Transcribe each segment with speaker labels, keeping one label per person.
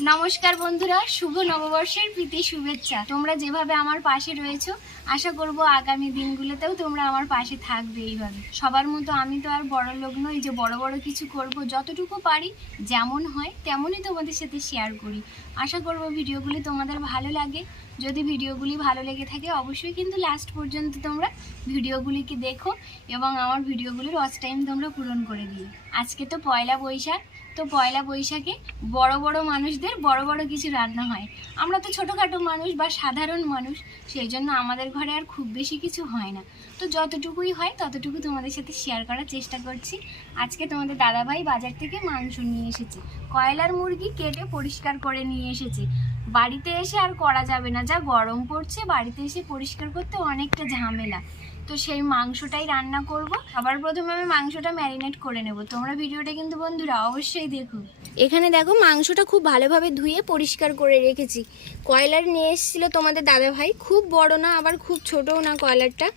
Speaker 1: নমস্কার বন্ধুরা, শুভ নববর্ষের প্রীতি শুভেচ্ছা। তোমরা যেভাবে আমার পাশে রয়েছো, আশা করব আগামী দিনগুলোতেও তোমরা আমার পাশে থাকবে এইভাবে। সবার মতো আমি তো আর বড় লোক নই যে বড় বড় কিছু করব, যতটুকু পারি, যেমন হয়, তেমনই তোমাদের সাথে শেয়ার করি। আশা করব ভিডিওগুলি তোমাদের ভালো লাগে। যদি ভিডিওগুলি ভালো লেগে থাকে, অবশ্যই কিন্তু লাস্ট পর্যন্ত তোমরা ভিডিওগুলিকে দেখো এবং আমার ভিডিওগুলির ওয়াচ টাইম তোমরা পূরণ করে দিও। আজকে তো পয়লা বৈশাখ, তো পয়লা বৈশাখে বড় বড় মানুষদের বড় বড় কিছু রান্না হয়। আমরা তো ছোটোখাটো মানুষ বা সাধারণ মানুষ, সেই জন্য আমাদের ঘরে আর খুব বেশি কিছু হয় না। তো যতটুকুই হয়, ততটুকু তোমাদের সাথে শেয়ার করার চেষ্টা করছি। আজকে তোমাদের দাদাভাই বাজার থেকে মাংস নিয়ে এসেছে। কয়লার মুরগি কেটে পরিষ্কার করে নিয়ে এসেছে। বাড়িতে এসে আর করা যাবে না। যা গরম পড়ছে, বাড়িতে এসে পরিষ্কার করতে অনেকটা ঝামেলা। তো সেই মাংসটাই রান্না করব। আবার প্রথমে আমি মাংসটা ম্যারিনেট করে নেব। তোমরা ভিডিওটা কিন্তু বন্ধুরা অবশ্যই দেখো। এখানে দেখো, মাংসটা খুব ভালোভাবে ধুয়ে পরিষ্কার করে রেখেছি। কয়লার নিয়ে এসেছিল তোমাদের দাদা ভাই খুব বড় না, আবার খুব ছোটও না কয়লারটা।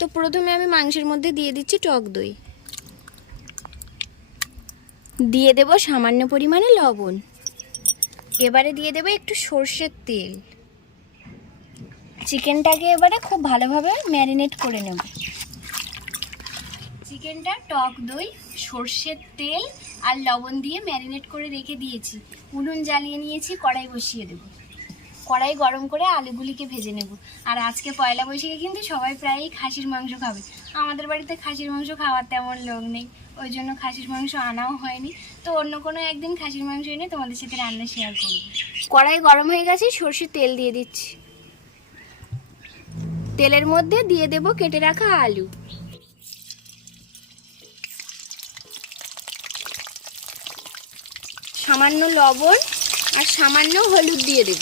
Speaker 1: তো প্রথমে আমি মাংসের মধ্যে দিয়ে দিচ্ছি টক দই। দিয়ে দেব সামান্য পরিমাণে লবণ। এবারে দিয়ে দেবো একটু সর্ষের তেল। চিকেনটাকে এবারে খুব ভালোভাবে ম্যারিনেট করে নেব। চিকেনটা টক দই, সর্ষের তেল আর লবণ দিয়ে ম্যারিনেট করে রেখে দিয়েছি। উনুন জ্বালিয়ে নিয়েছি, কড়াই বসিয়ে দেবো। কড়াই গরম করে আলুগুলিকে ভেজে নেব। আর আজকে পয়লা বৈশাখে কিন্তু সবাই প্রায়ই খাসির মাংস খাবে। আমাদের বাড়িতে খাসির মাংস খাওয়ার তেমন লোক নেই। ওই জন্য খাসির মাংস আনাও হয়নি। তো অন্য কোনো একদিন খাসির মাংস এনে তোমাদের সাথে রান্না শেয়ার করব। কড়াই গরম হয়ে গেছে সর্ষে তেল দিয়ে দিচ্ছি। তেলের মধ্যে দিয়ে দেব কেটে রাখা আলু। সামান্য লবণ আর সামান্য হলুদ দিয়ে দেব।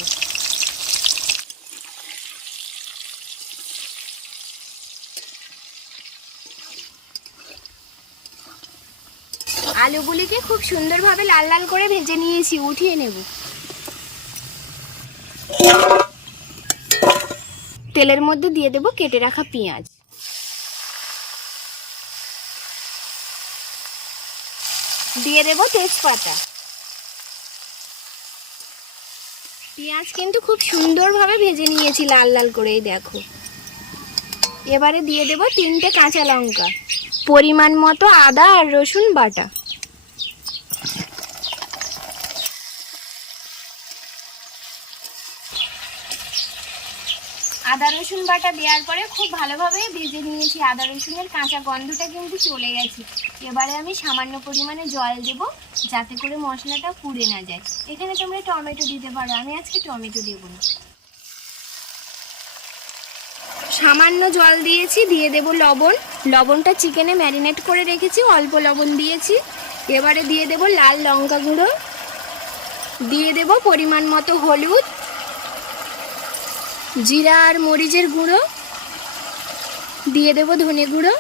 Speaker 1: আলুগুলিকে খুব সুন্দরভাবে লাল লাল করে ভেজে নিয়েছি, উঠিয়ে নেব। তেলের মধ্যে দিয়ে দেব কেটে রাখা পেঁয়াজ। দিয়ে দেব তেজপাতা। পেঁয়াজ কিন্তু খুব সুন্দরভাবে ভেজে নিয়েছি লাল লাল করে দেখো। এবারে দিয়ে দেব তিনটে কাঁচা লঙ্কা। পরিমাণ মতো আদা আর রসুন বাটা। আদা রসুন বাটা দেওয়ার পরে খুব ভালোভাবে ভেজে নিয়েছি আদা রসুনের কাঁচা গন্ধটা কিন্তু চলে গেছে। এবারে আমি সামান্য পরিমাণে জল দেব যাতে করে মশলাটা পুড়ে না যায়। এখানে তোমরা টমেটো দিতে পারো, আমি আজকে টমেটো দেবো না। সামান্য জল দিয়েছি, দিয়ে দেব লবণ। লবণটা চিকেনে ম্যারিনেট করে রেখেছি, অল্প লবণ দিয়েছি। এবারে দিয়ে দেব লাল লঙ্কা গুঁড়ো। দিয়ে দেব পরিমাণ মতো হলুদ। জিরা আর মরিচের গুঁড়ো। দিয়ে দেব ধনে গুঁড়ো।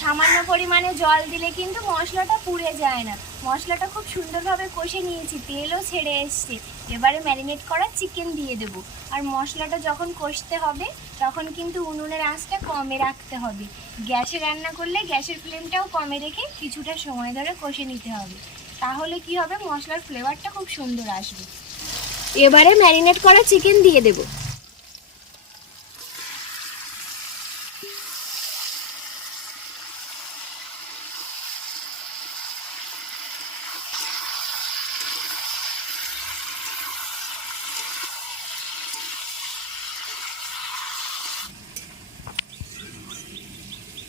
Speaker 1: সামান্য পরিমাণে জল দিলে কিন্তু মশলাটা পুড়ে যায় না। মশলাটা খুব সুন্দরভাবে কষে নিয়েছি, তেলও ছেড়ে এসছে। এবারে ম্যারিনেট করা চিকেন দিয়ে দেবো। আর মশলাটা যখন কষতে হবে, তখন কিন্তু উনুনের আঁচটা কমে রাখতে হবে। গ্যাসে রান্না করলে গ্যাসের ফ্লেমটাও কমে রেখে কিছুটা সময় ধরে কষে নিতে হবে। তাহলে কি হবে? মশলার ফ্লেভারটা খুব সুন্দর আসবে। এবারে ম্যারিনেট করা চিকেন দিয়ে দেবো।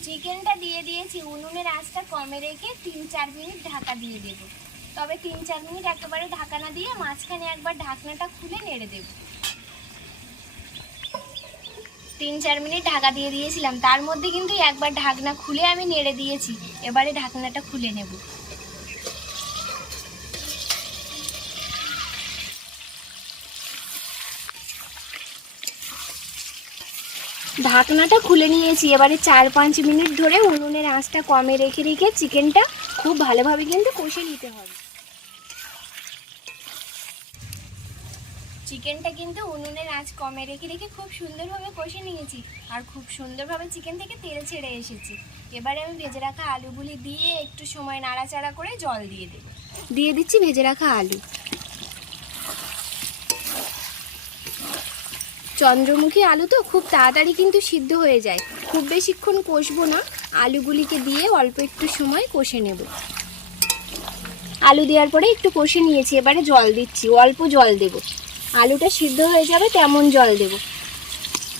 Speaker 1: চিকেনটা দিয়ে দিয়েছি, উনুনের আঁচটা কমে রেখে তিন চার মিনিট ঢাকা দিয়ে দেব। তবে তিন চার মিনিট একেবারে ঢাকা না দিয়ে মাঝখানে একবার ঢাকনাটা খুলে নেড়ে দেব। তিন চার মিনিট ঢাকা দিয়ে দিয়েছিলাম, তার মধ্যে কিন্তু একবার ঢাকনা খুলে আমি নেড়ে দিয়েছি, এবারে ঢাকনাটা খুলে নেব। ঢাকনাটা খুলে নিয়েছি। এবারে চার পাঁচ মিনিট ধরে উনুনের আঁচটা কমে রেখে রেখে চিকেনটা খুব ভালোভাবে কিন্তু কষে নিতে হবে। চিকেনটা কিন্তু উনুনের আঁচ কমে রেখে রেখে খুব সুন্দরভাবে কষে নিয়েছি আর খুব সুন্দরভাবে চিকেন থেকে তেল ছেড়ে এসেছি। এবারে আমি ভেজে রাখা আলুগুলি দিয়ে একটু সময় নাড়াচাড়া করে জল দিয়ে দেবো। দিয়ে দিচ্ছি ভেজে রাখা আলু। চন্দ্রমুখী আলু তো খুব তাড়াতাড়ি কিন্তু সিদ্ধ হয়ে যায়। খুব বেশিক্ষণ কষবো না। আলুগুলিকে দিয়ে অল্প একটু সময় কষে নেব। আলু দেওয়ার পরে একটু কষে নিয়েছি, এবারে জল দিচ্ছি, অল্প জল দেব। আলুটা সিদ্ধ হয়ে যাবে তেমন জল দেব।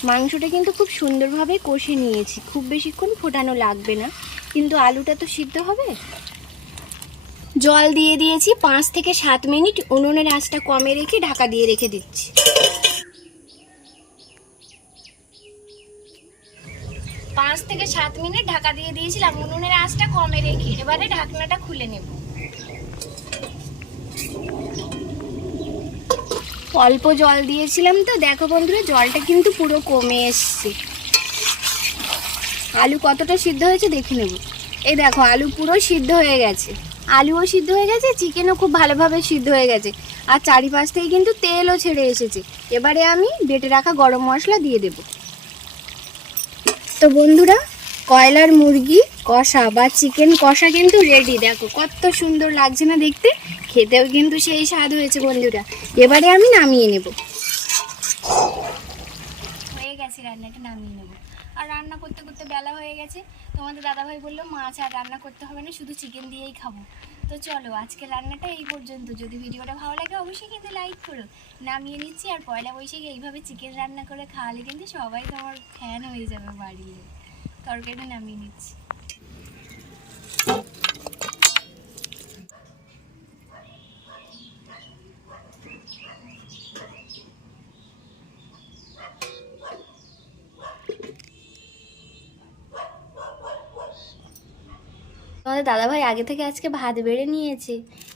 Speaker 1: মাংসটা কিন্তু খুব সুন্দরভাবে কষে নিয়েছি, খুব বেশিক্ষণ ফোটানো লাগবে না। কিন্তু আলুটা তো সিদ্ধ হবে। জল দিয়ে দিয়েছি পাঁচ থেকে সাত মিনিট। উনুনের আঁচটা কমে রেখে ঢাকা দিয়ে রেখে দিচ্ছি পাঁচ থেকে সাত মিনিট ঢাকা দিয়ে দিয়েছিলাম, উনুনের আঁচটা কমে রেখে এবারে ঢাকনাটা খুলে নেব। অল্প জল দিয়েছিলাম তো, দেখো বন্ধুরা, জলটা কিন্তু পুরো কমে এসছে। আলু কতটা সিদ্ধ হয়েছে দেখে নেব। এই দেখো, আলু পুরো সিদ্ধ হয়ে গেছে। আলুও সিদ্ধ হয়ে গেছে, চিকেনও খুব ভালোভাবে সিদ্ধ হয়ে গেছে। আর চারিপাশ থেকে কিন্তু তেলও ছেড়ে এসেছে। এবারে আমি বেটে রাখা গরম মশলা দিয়ে দেবো। তো বন্ধুরা, কয়লার মুরগি, কষা বা চিকেন কষা কিন্তু রেডি দেখো, কত সুন্দর লাগছে না দেখতে? খেতেও কিন্তু সেই স্বাদ হয়েছে বন্ধুরা। এবারে আমি নামিয়ে নেব। হয়ে গেছে রান্নাটা, নামিয়ে নেব। আর রান্না করতে করতে বেলা হয়ে গেছে। তোমাদের দাদাভাই বলল, মাছ আর রান্না করতে হবে না, শুধু চিকেন দিয়েই খাব। তো চলো আজকে রান্নাটা এই পর্যন্ত। যদি ভিডিওটা ভালো লাগে, অবশ্যই কিন্তু লাইক করো। নামিয়ে নিচ্ছি, আর পয়লা বৈশাখে এইভাবে চিকেন রান্না করে খাওয়ালে কিন্তু সবাই তোমার ফ্যান হয়ে যাবে বাড়িয়ে। তরকারিটা নামিয়ে নিচ্ছি। আমাদের দাদাভাই আগে থেকে আজকে ভাত বেড়ে নিয়েছে।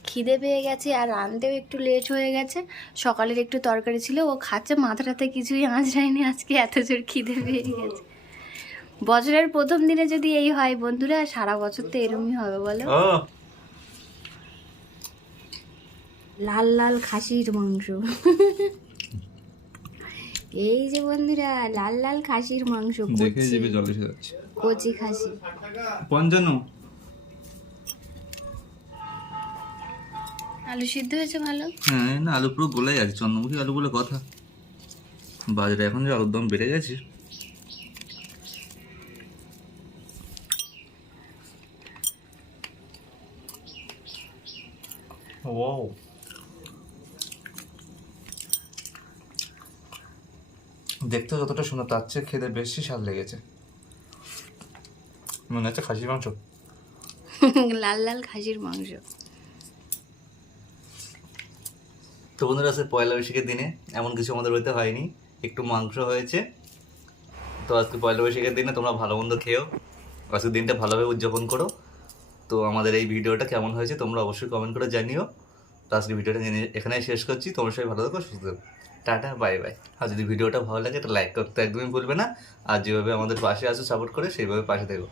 Speaker 1: খিদে পেয়ে গেছে আর আনতেও একটু লেট হয়ে গেছে। সকালের একটু তরকারি ছিল ও খাচ্ছে মাথাটাতে কিছুই আঁচড়ায়নি আজকে এত জোর খিদে পেয়ে গেছে। বছরের প্রথম দিনে যদি এই হয় বন্ধুরা সারা বছর তো এরমই হবে বলো। লাল লাল খাসির মাংস। এই যে বন্ধুরা লাল লাল খাসির মাংস
Speaker 2: দেখে জল
Speaker 1: কচি খাসি।
Speaker 2: পঞ্চান্ন।
Speaker 1: আলু সিদ্ধ হয়েছে ভালো?
Speaker 2: হ্যাঁ না আলু পুরো গলে গেছে চন্দ্রমুখী আলু বলে কথা। বাজারে এখন যে আলুর দাম বেড়ে গেছে। ওয়াও দেখতে যতটা সুন্দর তার চেয়ে খেতে বেশি স্বাদ লেগেছে। মনে হচ্ছে খাসির মাংস।
Speaker 1: লাল লাল খাসির মাংস।
Speaker 2: তো বন্ধুরা আজকে পয়লা বৈশাখের দিনে এমন কিছু আমাদের বাড়িতে হয়নি। একটু মাংস হয়েছে। তো আজকে পয়লা বৈশাখের দিনে তোমরা ভালো মন্দ খেও আজকে দিনটা ভালোভাবে উদযাপন করো। তো আমাদের এই ভিডিওটা কেমন হয়েছে তোমরা অবশ্যই কমেন্ট করে জানিও। তো আজকে ভিডিওটা এখানে শেষ করছি। তোমরা সবাই ভালো থাকো, সুস্থ টাটা বাই বাই আর যদি ভিডিওটা ভালো লাগে, তো লাইক করতে একদমই ভুলবে না। আর যেভাবে আমাদের পাশে আসো সাপোর্ট করে, সেইভাবে পাশে থেকো।